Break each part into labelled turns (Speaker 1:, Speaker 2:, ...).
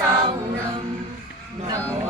Speaker 1: साम्यं नमो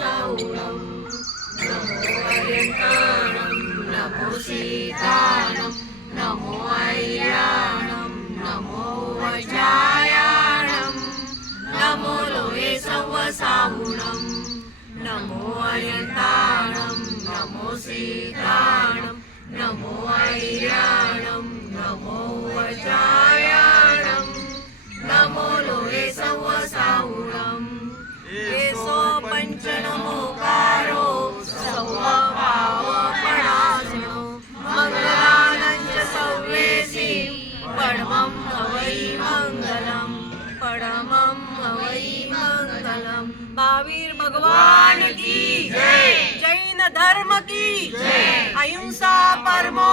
Speaker 1: सवसाहुणम् नमो अरिताणम् नमो सीताणम् नमो ऐर्याणम् नमो वज्रायाणम् नमो लोहे सवसाहुणम् नमो अरिताणम् नमो सीताणम्
Speaker 2: षण्वं हवै मङ्गलं परमं हवै मङ्गलं महावीर की जय। जैन धर्म की अहिंसा परमो